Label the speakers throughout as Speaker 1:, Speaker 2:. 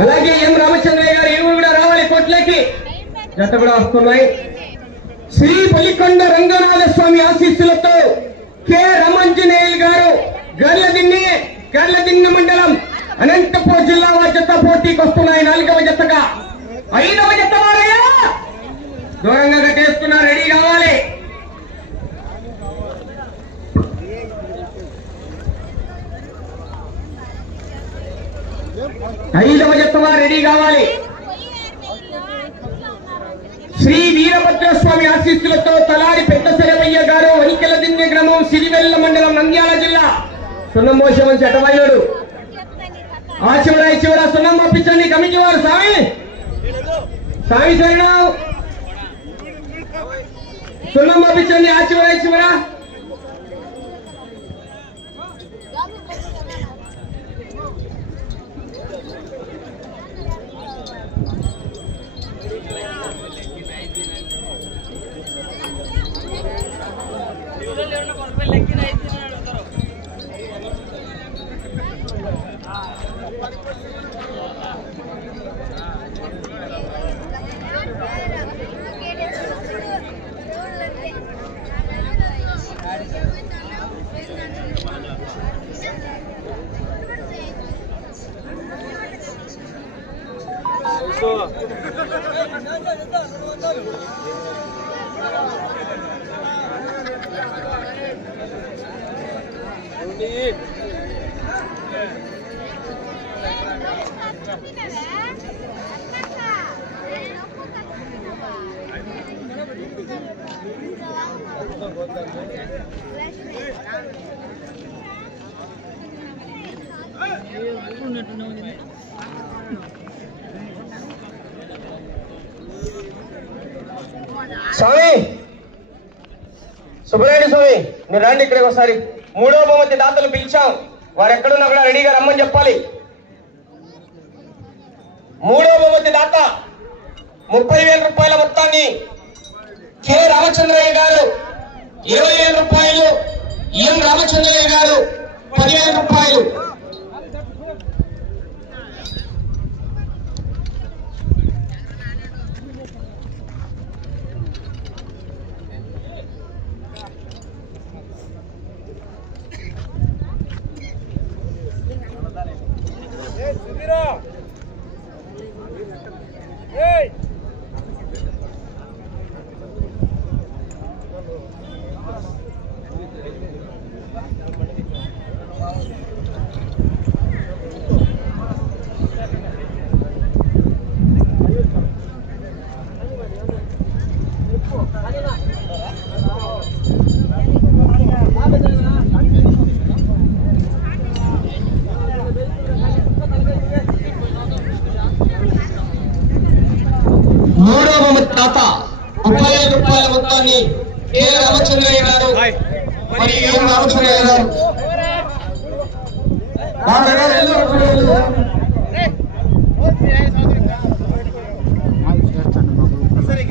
Speaker 1: అలాగే ఎం రామచంద్రయ్య గారు ఇరువురు కూడా రావాలి కోట్లకి. జత కూడా వస్తున్నాయి. శ్రీ పల్లికొండ రంగనాథ స్వామి ఆశీస్సులతో కె రమంజనేయులు గారు గర్లదిన్ని గర్లదిన్న మండలం అనంతపురం జిల్లా వారి జత పోటీకి వస్తున్నాయి. నాలుగవ జతగా. ఐదవ జత వారయ్యా! దూరంగా కట్టేస్తున్నారు రెడీ కావాలి. ఐదవ జత రెడీ కావాలి. శ్రీ వీరభద్ర స్వామి ఆశీస్సులతో తలారి పెద్ద శరవయ్య గారు వనికెల దిన్నె గ్రామం సిరివెల్ల మండలం నంద్యాల జిల్లా. సున్నం మోసమని చెట్టవయ్యాడు ఆ చివర ఈ చివర సున్నం పంపించండి కమిటీ వారు స్వామి. స్వామి శరణం. సున్నం పంపించండి ఆ చివర ఈ చివర. స్వామి. సుబ్రహ్మణ్య స్వామి. మీరు రండి ఇక్కడికి ఒకసారి. మూడో బహుమతి దాతలు పిలిచాం. వారు ఎక్కడున్నా కూడా రెడీగా రమ్మని చెప్పాలి. మూడో బహుమతి దాత ముప్పై వేల రూపాయల మొత్తాన్ని కె రామచంద్రయ్య గారు ఇరవై వేల రూపాయలు ఎం రామచంద్రయ్య గారు పదివేల రూపాయలు మూడో బహుమతి దాత ముప్పై వేల రూపాయల మొత్తాన్ని కె రామచంద్రయ్య గారు మరి ఎం రామచంద్రయ్య గారు.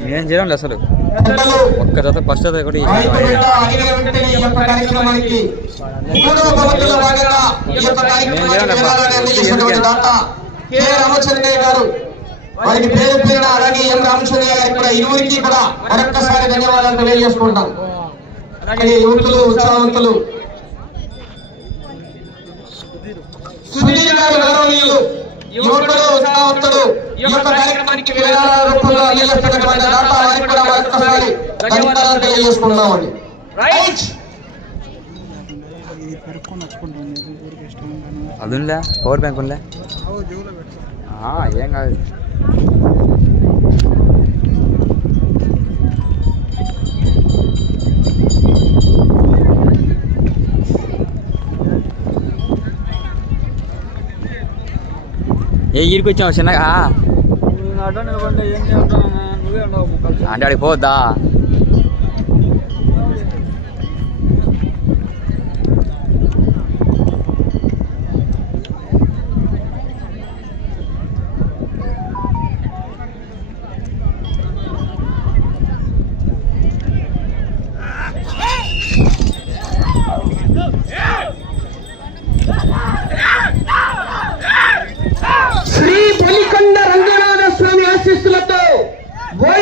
Speaker 2: ఏం చేయండి అసలు? ఒక్క జత ఫస్ట్ జత ఒకటి
Speaker 1: రామచంద్రయ్య గారు. వారికి పేరు పేరున అలాగే ఎం రామచంద్రయ్య గారికి కూడా ఇరువురికి కూడా మరొక్కసారి ధన్యవాదాలు తెలియజేసుకుంటాం. అలాగే యువకులు ఉత్సాహవంతులు. సుధీర్ గారు గౌరవనీయులు యువకుడు ఉత్సాహవంతుడు ఈ యొక్క కార్యక్రమానికి విరాళాల రూపంలో అందిస్తున్నటువంటి దాత వారికి కూడా మరొక్కసారి ధన్యవాదాలు తెలియజేసుకుందామండి. రైట్.
Speaker 2: అది ఉందా. పవర్ బ్యాంక్ ఉందా ఏం కాదు. ఏ ఈడికి వచ్చావు? చిన్నగా? అంటే ఆడికి పోవద్దా?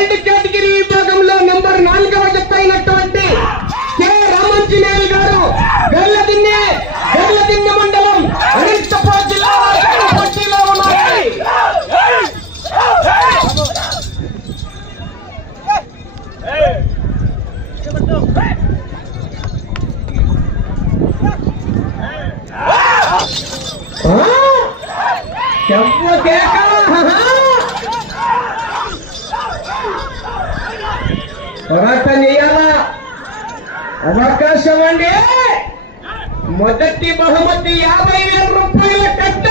Speaker 1: గోల్డ్ కేటగిరీ విభాగంలో నంబర్ నాలుగవ జత అయినటువంటి కె రామంజనేయులు గారు గల్లదిన్నె గల్లదిన్నె మండలం అనంతపురం జిల్లా వారి పోటీలో ఉన్నాయి ఆ? చెప్పు కేక పోరాటం చేయాలా అవకాశం అండి మొదటి బహుమతి యాభై వేల రూపాయల కట్ట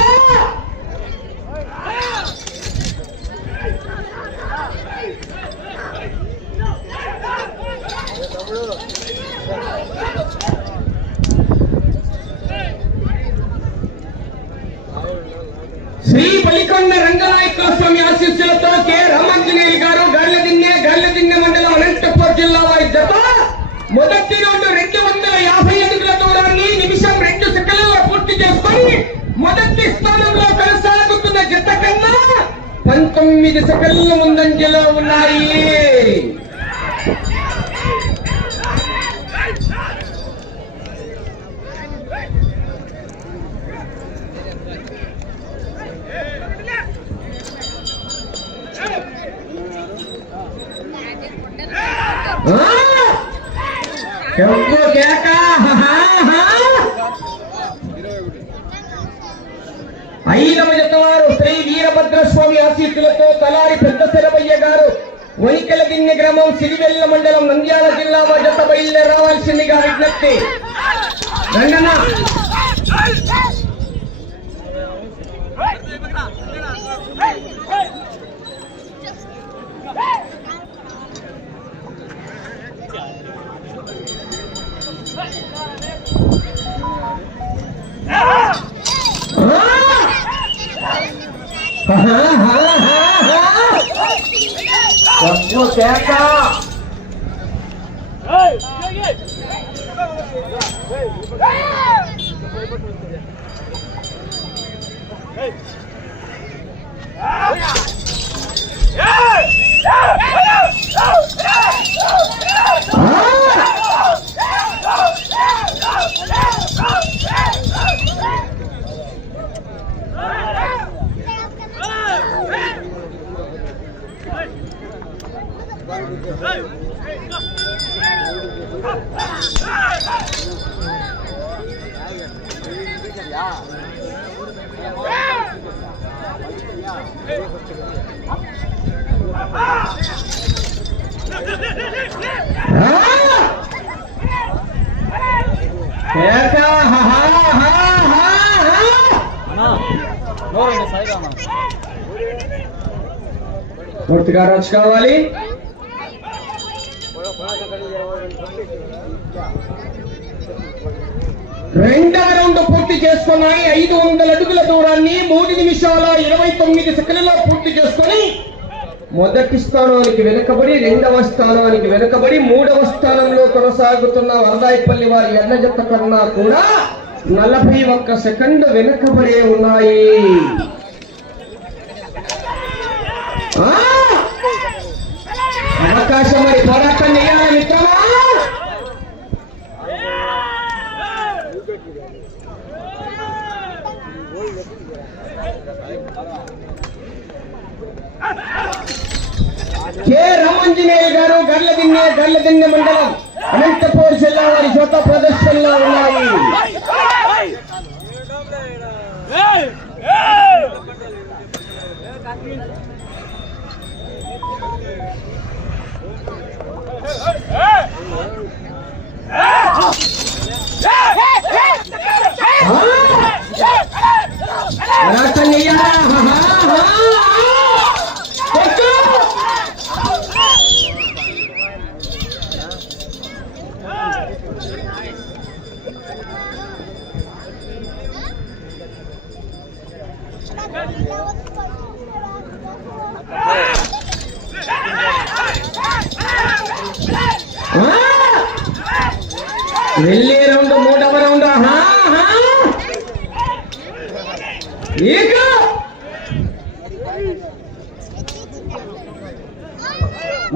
Speaker 1: శ్రీ బలికొండ రంగనాయక స్వామి ఆశీస్సులతో కె. రామాంజనేయులు గారు గర్లదిన్నె గర్లదిన్నె మండలం అనంతపురం జిల్లా వారి జత. మొదటి రెండు రెండు వందల యాభై మొదటి స్థానంలో కొనసాగుతున్న జత కన్నా పంతొమ్మిది సెకండ్ల ముందంజలో ఉన్నాయి ఐదవ జతవారు శ్రీ వీరభద్ర స్వామి ఆశీస్సులతో తలారి పెద్ద శరభయ్య గారు వనికల గ్రామం సిరివెల్ల మండలం నంద్యాల జిల్లా వారి జత బయలుదేరి రావాల్సిందిగా విజ్ఞప్తి. Ranganna! Cầm vô chén ra Hey, hey, hey. పూర్తిగా రచ్ కావాలి. రెండవ రౌండ్ పూర్తి చేసుకున్నాయి. ఐదు వందల అడుగుల దూరాన్ని మూడు నిమిషాల ఇరవై తొమ్మిది సెకండ్లలో పూర్తి చేసుకొని మొదటి స్థానానికి వెనుకబడి రెండవ స్థానానికి వెనుకబడి మూడవ స్థానంలో కొనసాగుతున్న వరదాయిపల్లి వారి ఎన్న జత కన్నా కూడా నలభై ఒక్క సెకండ్ వెనుకబడే ఉన్నాయి. అవకాశం మరి పోరాటం చేయాలి మిత్రమా కె రామంజనేయ గారు గర్లదిన్నె గర్లదిన్నె మండలం అనంతపూర్ జిల్లా వారి జత ప్రదర్శనలో ఉన్నారు ఆ! పోరాటం చేయాలా హా, హా, హా. ఎక్కు! ఆ! వెళ్ళే రౌండ్ మూడవ రౌండ్ హా, హా.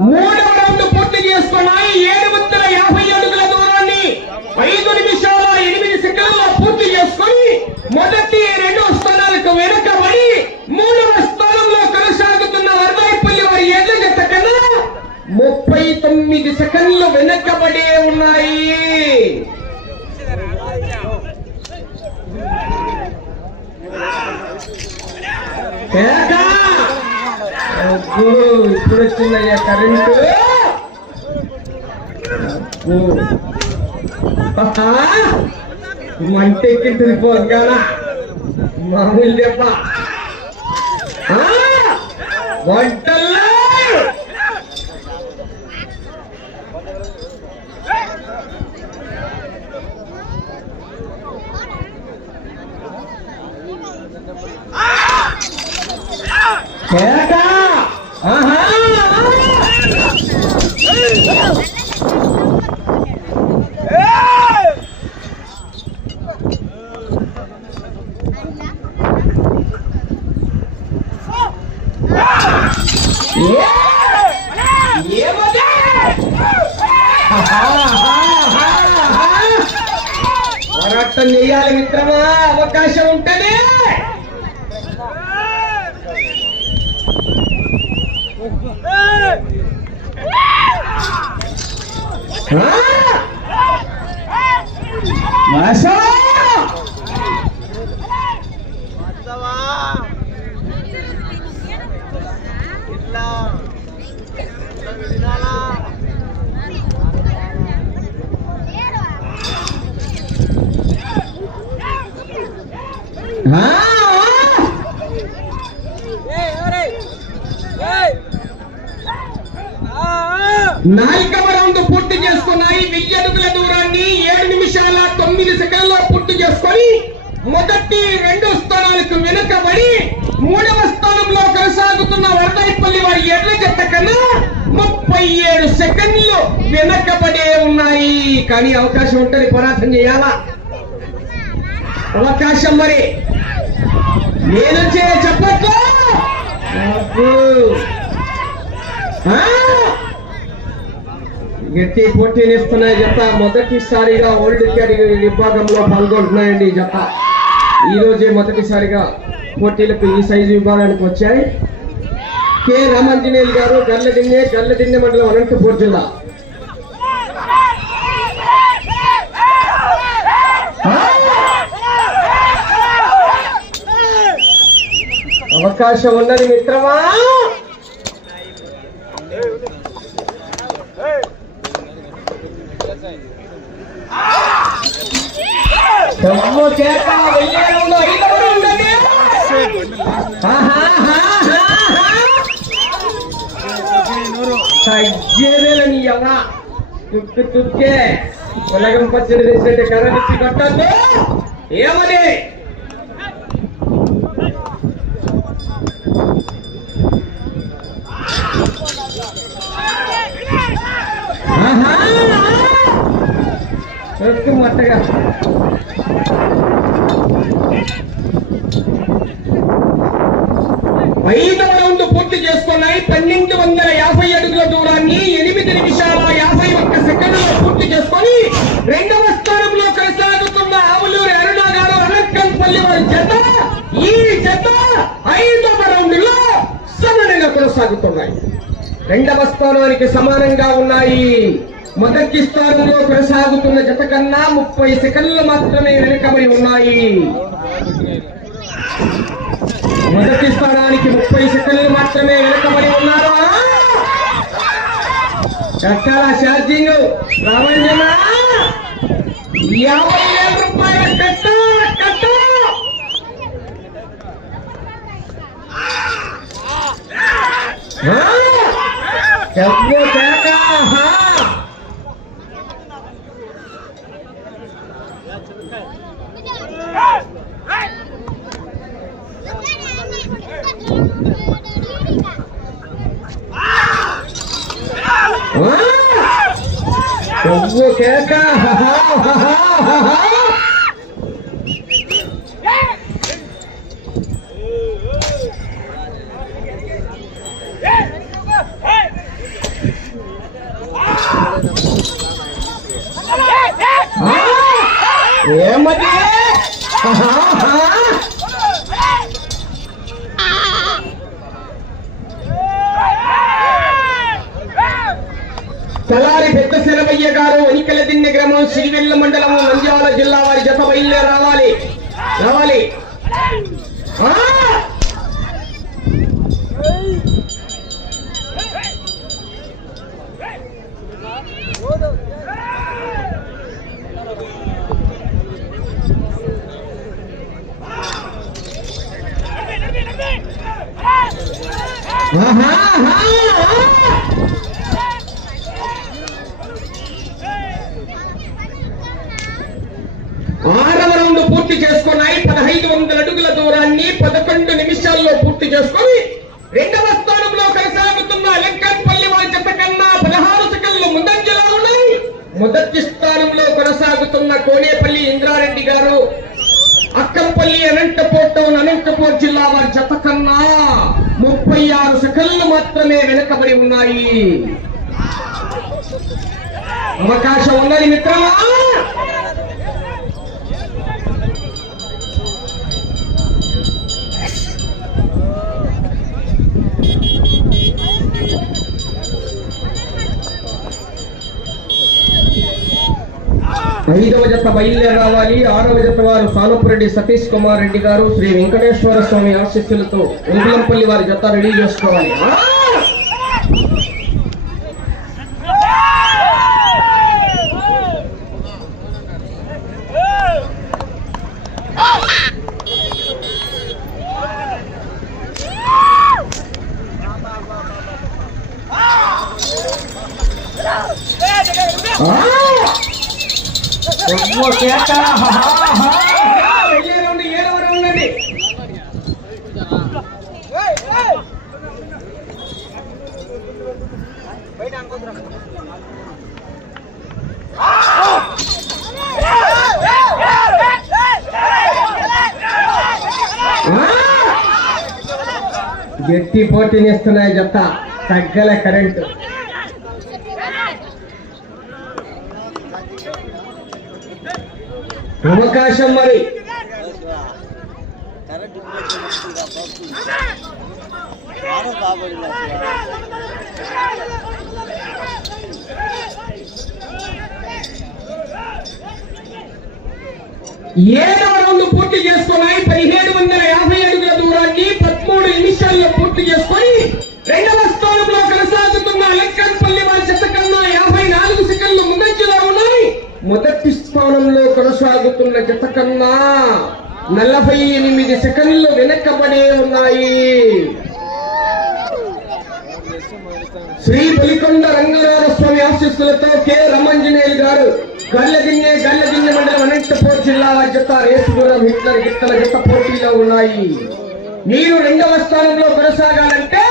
Speaker 1: మూడవ రౌండ్ పూర్తి చేసుకున్నాయి ఏడు వందల యాభై అడుగుల దూరాన్ని ఐదు నిమిషాల ఎనిమిది సెకండ్ల పూర్తి చేసుకొని మొదటి రెండు స్థానాలకు వెనుకబడి మూడవ స్థానంలో కొనసాగుతున్న వరదాయిపల్లి వారి ఎడ్ల జత కన్నా ముప్పై తొమ్మిది సెకండ్లు వెనుకబడే ఉన్నాయి కేక! ఇప్పుడు వచ్చిందయ్యా కరెంటు అబ్బో. ఆహా! మంట ఎక్కింటుంది పోగానా మామూలు దెబ్బ వంటల్లో కేక! ఆహా! ఏ! ఏమది? ఆహా! ఆహా! ఆహా! పోరాటం చేయాలి మిత్రమా అవకాశం ఉంటేనే మాసా రౌండ్ పూర్తి చేసుకున్నాయి. విద్యను మొదటి రెండు స్థానాలకు వెనుకబడి మూడవ స్థానంలో కొనసాగుతున్న వరదాయిపల్లి వారి ఎర్ర జత కన్నా ముప్పై ఏడు సెకండ్లు వెనకబడే ఉన్నాయి. కానీ అవకాశం ఉంటుంది పోరాటం చేయాలా? అవకాశం మరి. నేను చే చెప్పట్లు గట్టి పోటీ గట్టి పోటీనిస్తున్నాయి జత. మొదటిసారిగా ఓల్డ్ కేటగిరీ విభాగంలో పాల్గొంటున్నాయండి జత. ఈ రోజే మొదటిసారిగా పోటీలకు ఈ సైజు విభాగానికి వచ్చాయి. కె రామాంజనేయులు గారు గల్లదిన్నె గల్లదిన్నె మండలం అనంతపూర్ జిల్లా. అవకాశం ఉన్నది మిత్రమా? తమ్ము చేత తగ్గేదేలని ఐదవరు నీ తుక్కు తుక్కే. ఉలగం పచ్చడి తెచ్చినట్టు కర్రనిచ్చి కొట్టద్దు. ఏమని? తొక్కు ఐదవ రౌండ్ పూర్తి చేసుకున్నాయి. పన్నెండు వందల యాభై అడుగుల దూరాన్ని ఎనిమిది నిమిషాల యాభై ఒక్క సెకండ్లో పూర్తి చేసుకొని రెండవ స్థానంలో కొనసాగుతున్న ఆవులూరి అరుణ గారు అనక్కల్పల్లి వారి జత. ఈ జత ఐదవ రౌండ్లో సమానంగా కొనసాగుతున్నాయి. రెండవ స్థానానికి సమానంగా ఉన్నాయి. మొదటి స్థానంలో కొనసాగుతున్న జత కన్నా ముప్పై సెకండ్లు మాత్రమే వెనుకబడి ఉన్నాయి. మొదటి స్థానానికి ముప్పై సెకండ్లు మాత్రమే వెనుకబడి ఉన్నారు. ఎక్కడ ఛార్జింగ్ రావంజన యాభై వేల రూపాయల కట్ట కట్ట! Vamos, Queca! సిరివెల్ల మండలము నంద్యాల జిల్లా వారి జత బయలుదేరి రావాలి. రావాలి ఆ! ఆహా, ఆహా, ఆహా. ఆరవ రౌండ్ పూర్తి చేసుకున్నాయి పదహైదు వందల అడుగుల దూరాన్ని పదకొండు నిమిషాల్లో పూర్తి చేసుకొని రెండవ స్థానంలో కొనసాగుతున్న లెక్కన్పల్లి వారి చెత్త కన్నా పదహారు సెకండ్లు ముందంజలో ఉన్నాయి. మొదటి స్థానంలో కొనసాగుతున్న కోనేపల్లి ఇంద్రారెడ్డి గారు అక్కంపల్లి అనంతపూర్ టౌన్ అనంతపూర్ జిల్లా వారి జత కన్నా ముప్పై ఆరు సెకండ్లు మాత్రమే వెనుకబడి ఉన్నాయి. అవకాశం ఉన్నది మిత్రమా? ఐదవ జత బయలుదేరి రావాలి. ఆరవ జత వారు సాలపురెడ్డి సతీష్ కుమార్ రెడ్డి గారు శ్రీ వెంకటేశ్వర స్వామి ఆశీస్సులతో ఉంగులంపల్లి వారి జత రెడీ చేసుకోవాలి ఆ! ఆ! ఒక్కో కేక, హా, హా, హా. వెళ్ళే రౌండ్ ఏడవ రౌండ్ అండి ఆ! గట్టి పోటీనిస్తున్నాయి జత తగ్గల కరెంటు. అవకాశం మరి. ఏడవ రౌండ్ పూర్తి చేసుకున్నాయి. పదిహేడు వందల యాభై అడుగుల దూరాన్ని పదమూడు నిమిషాల్లో పూర్తి చేసుకొని రెండవ స్థానంలో కొనసాగుతున్న లెక్కన్పల్లి వారి చెత్త కన్నా యాభై నాలుగు సెకండ్లు ముందంజలో ఉన్నాయి. మొదటి స్థానంలో కొనసాగుతున్న జత కన్నా నలభై ఎనిమిది సెకండ్లు వెనకబడే ఉన్నాయి. శ్రీ బలికొండ రంగనాథ స్వామి ఆశీస్సులతో కె. రమంజనేయులు గారు గల్లదిన్నె గల్లదిన్నె మండలం అనంతపూర్ జిల్లా జత రేసుగురం హిట్లర్ గిత్తల జత పోటీలో ఉన్నాయి. మీరు రెండవ స్థానంలో కొనసాగాలంటే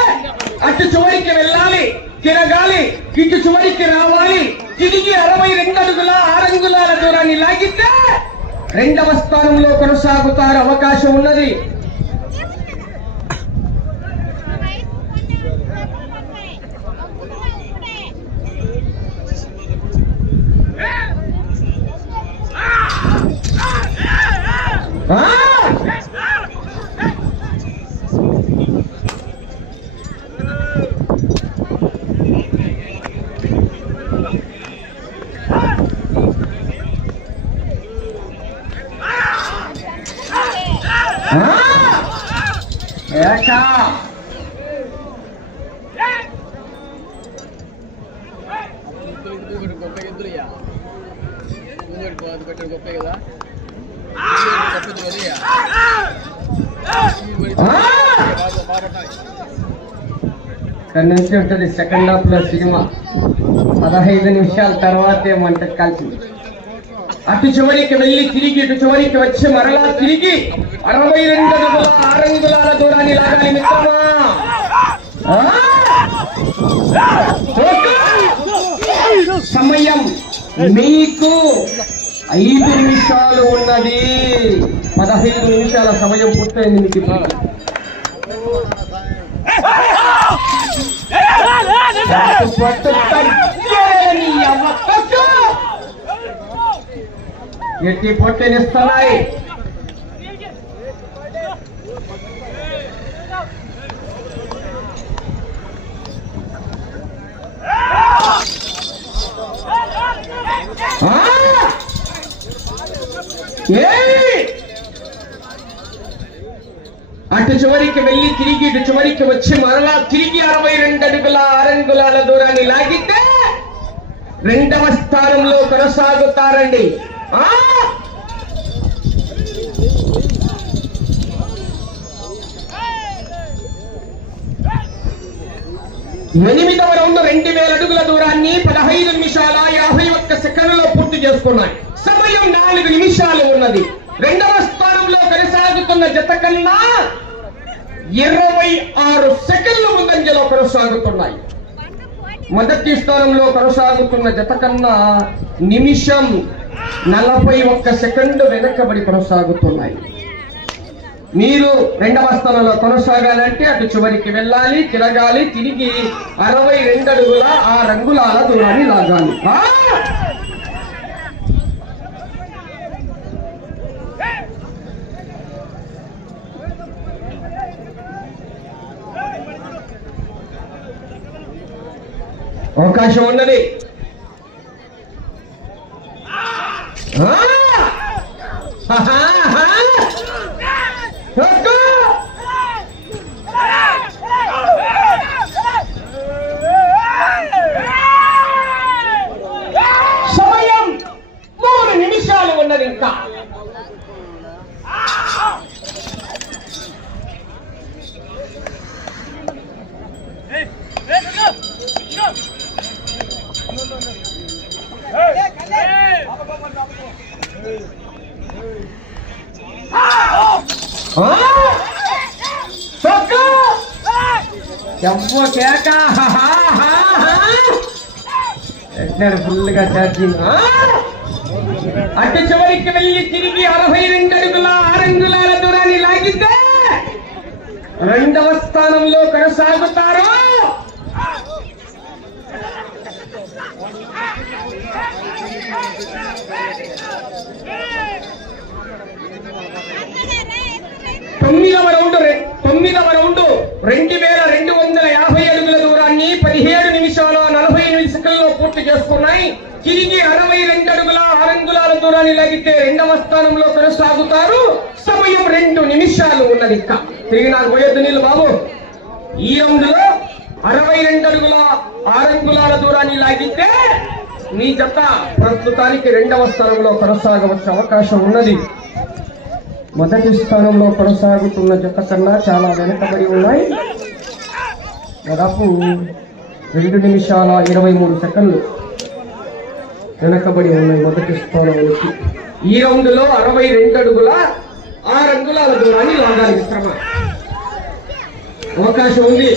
Speaker 1: అటు చివరికి వెళ్ళాలి. తిరగాలి. ఇటు చివరికి రావాలి. తిరిగి అరవై రెండు అడుగుల ఆరంగులాల దూరాన్ని లాగితే రెండవ స్థానంలో కొనసాగుతారు అవకాశం ఉన్నది. Ah! ఆ! ఏకా!
Speaker 3: గొప్ప ఎద్దులయ్యా పెట్టాడు గొప్ప కదా గొప్పది
Speaker 1: ఆ! ఇక్కడ నుంచి ఉంటుంది సెకండ్ హాఫ్లో సినిమా. పదహైదు నిమిషాల తర్వాత ఏమంటే కలిసింది. అటు చివరికి వెళ్ళి తిరిగి ఇటు చివరికి వచ్చి మరలా తిరిగి అరవై రెండు అడుగుల ఆరంగులాల దూరాన్ని లాగాలి మిత్రమా. సమయం మీకు ఐదు నిమిషాలు ఉన్నది పదహైదు నిమిషాల సమయం పూర్తయింది మీకు. పట్టు గట్టి పొట్టెనిస్తున్నాయి అటు చివరికి వెళ్ళి తిరిగి ఇటు చివరికి వచ్చి మరలా తిరిగి అరవై రెండు అడుగుల ఆరంగుళాల దూరాన్ని లాగితే రెండవ స్థానంలో కొనసాగుతారండి. ఆ! ఎనిమిదవ రౌండ్ రెండు వేల అడుగుల దూరాన్ని పదహైదు నిమిషాల యాభై ఒక్క సెకండ్లో పూర్తి చేసుకున్నాయి. సమయం నాలుగు నిమిషాలు ఉన్నది. రెండవ స్థానంలో కొనసాగుతున్న జత కన్నా ఇరవై ఆరు సెకండ్ల ముందంజలో కొనసాగుతున్నాయి. మొదటి స్థానంలో కొనసాగుతున్న జత కన్నా నిమిషం నలభై ఒక్క సెకండ్ వెనకబడి కొనసాగుతున్నాయి. మీరు రెండవ స్థానంలో కొనసాగాలంటే అటు చివరికి వెళ్ళాలి తిరగాలి తిరిగి అరవై రెండు అడుగుల ఆ రంగులాల దూరాన్ని లాగాలి. అవకాశం ఉన్నది. ఆహా! ఒక్క! సమయం మూడు నిమిషాలు ఉన్నది ఇంకా ఆ! ఒక్క! ఎవ్వ కేక హా, హా, హా, హా. పెట్టారు ఫుల్గా ఛార్జింగ్ ఆ! అటు చివరికి వెళ్ళి తిరిగి అరవై రెండు అడుగుల ఆరంగులాల దూరాన్ని లాగితే రెండవ స్థానంలో కొనసాగుతారు. తొమ్మిదవ రౌండ్ తొమ్మిదవ రౌండ్ రెండు వేల రెండు వందల యాభై అడుగుల దూరాన్ని పదిహేడు నిమిషాల నలభై ఎనిమిది సెకండ్లో పూర్తి చేసుకున్నాయి తిరిగి అరవై రెండు అడుగుల ఆరంగులాల దూరాన్ని లాగితే రెండవ స్థానంలో కొనసాగుతారు. సమయం రెండు నిమిషాలు ఉన్నది ఇక్క తిరిగి నాకు పోయొద్దు నీళ్ళు బాబు. ఈ అందులో అరవై రెండు అడుగుల ఆరంగులాల దూరాన్ని లాగితే మీ జత ప్రస్తుతానికి రెండవ స్థానంలో కొనసాగవచ్చే అవకాశం ఉన్నది. మొదటి స్థానంలో కొనసాగుతున్న జత కన్నా చాలా వెనుకబడి ఉన్నాయి. దాదాపు రెండు నిమిషాల ఇరవై మూడు సెకండ్లు. వెనకబడి ఉన్నాయి మొదటి స్థానంలోకి. ఈ రౌండ్లో అరవై రెండు అడుగుల ఆరు అంగుళాల దూరాన్ని లాగాలి విక్రమ అవకాశం ఉంది.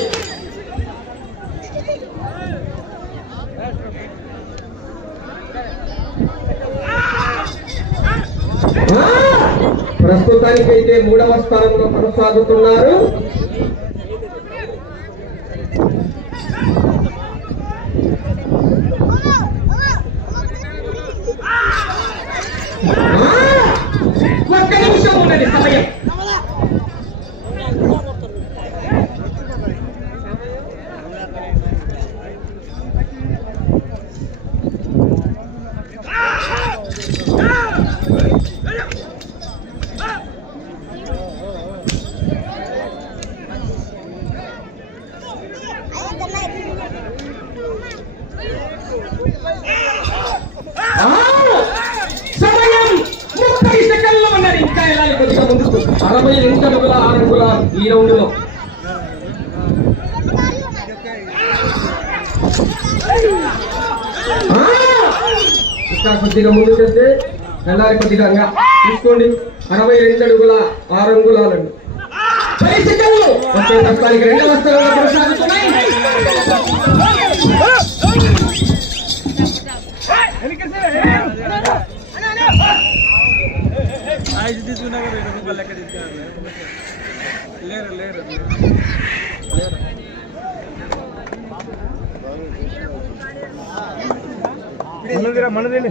Speaker 1: ప్రస్తుతానికైతే మూడవ స్థానంలో కొనసాగుతున్నారు ఆ! ఒక్క నిమిషం ఉన్నది సమయం ఆ! సమయం ముప్పై సెకండ్లు ఉన్నది ఇంకా వెళ్ళాలి కొద్దిగా ముందుకు అరవై రెండు అడుగుల ఆరు అడుగుల ఈ రౌండ్లో ఆ! ఇంకా కొద్దిగా ముందుకు వెళ్తే వెళ్ళాలి కొద్దిగా అంగా. తీసుకోండి. అరవై రెండు అడుగుల ఆరు అంగుళాలండి వచ్చే కొనసాగుతున్నాయి
Speaker 3: తీసుకున్నా రెండు రూపాయలు లెక్క తీసుకున్నారు లేరు లేరు లేరు మనదిరా మనదేలే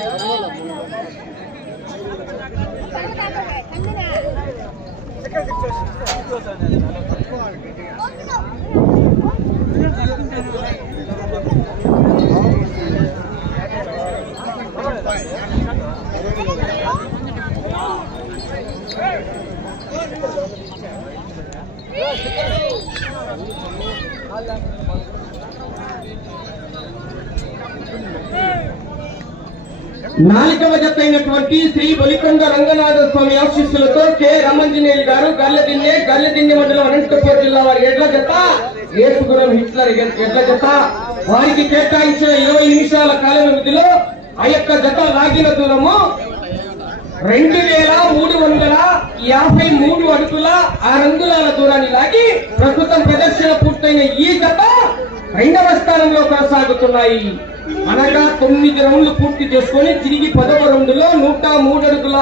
Speaker 1: నాలుగవ నాలికవ జతైనటువంటి శ్రీ బలికొండ రంగనాథ స్వామి ఆశీస్సులతో కె. రమంజనేయులు గారు గల్లదిన్నె గల్లదిన్నె మండలం అనంతపురం జిల్లా వారి ఎడ్ల జత. ఏసుగురం హిట్లర్ ఎడ్ల జత. వారికి కేటాయించిన ఇరవై నిమిషాల కాల వ్యవధిలో ఆ యొక్క జత లాగిన దూరము రెండు వేల మూడు వందల యాభై మూడు అడుగుల ఆ రంగులాల దూరాన్ని లాగి ప్రస్తుతం ప్రదర్శన పూర్తయిన ఈ జత రెండవ స్థానంలో కొనసాగుతున్నాయి. అనగా తొమ్మిది రౌండ్లు పూర్తి చేసుకొని తిరిగి పదవ రౌండ్లో నూట మూడు అడుగుల